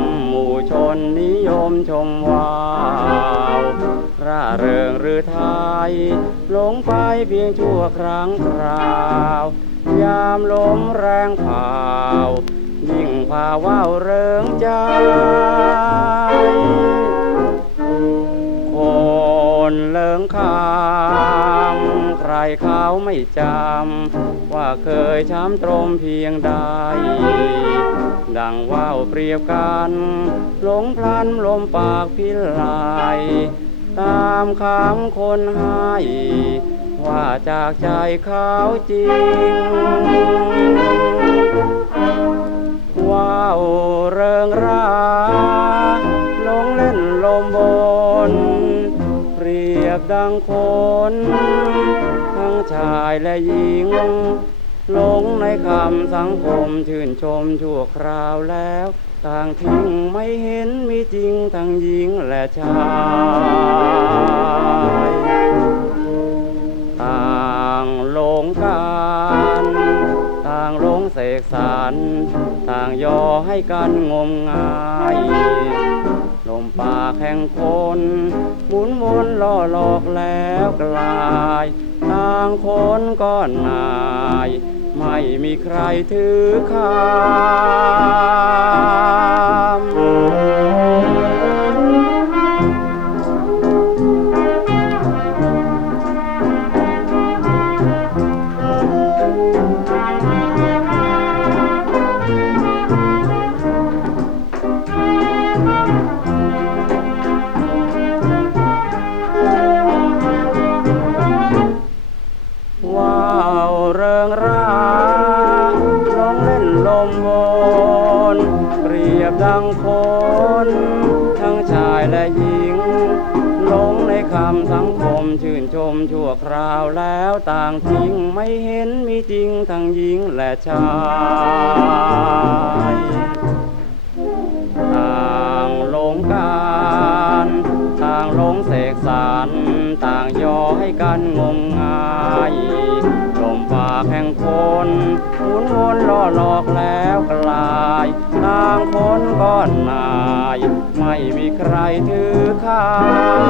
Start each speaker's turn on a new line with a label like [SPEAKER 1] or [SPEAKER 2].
[SPEAKER 1] ม หมู่ชนนิยมชมวาวร่าเริงหรือไทยหลงไปเพียงชั่วครั้งคราว ยามลมแรงเผาวยิ่งพาว่าวเริงใจ เขาไม่จำ ว่าเคยช้ำตรมเพียงใด ดังว่าวเปรียบกันหลงพลันลมปากพิลายตามคำคนให้ ว่าจากใจเขาจริง ดังคน ทั้งชายและหญิงหลงในคำสังคมชื่นชมชั่วคราวแล้ว ต่างทิ้งไม่เห็นมีจริงทั้งหญิงและชายต่างหลงกันต่างหลงเสกสรรต่างยอให้กันงมงาย มปากแห่งคนหมุนวนล่อหลอกแล้วกลายต่างคนก็นาย ไม่มีใครถือคา รียบดังคน ทั้งชายและหญิงหลงในคำสังคมชื่นชมชั่วคราวแล้วต่างทิ้งไม่เห็นมีจริงทั้งหญิงและชายต่างหลงกันต่างหลงเสกสรรต่างย่อให้กันงมงายลมปากแห่งคนหมุนวนล่อหลอกแล้วา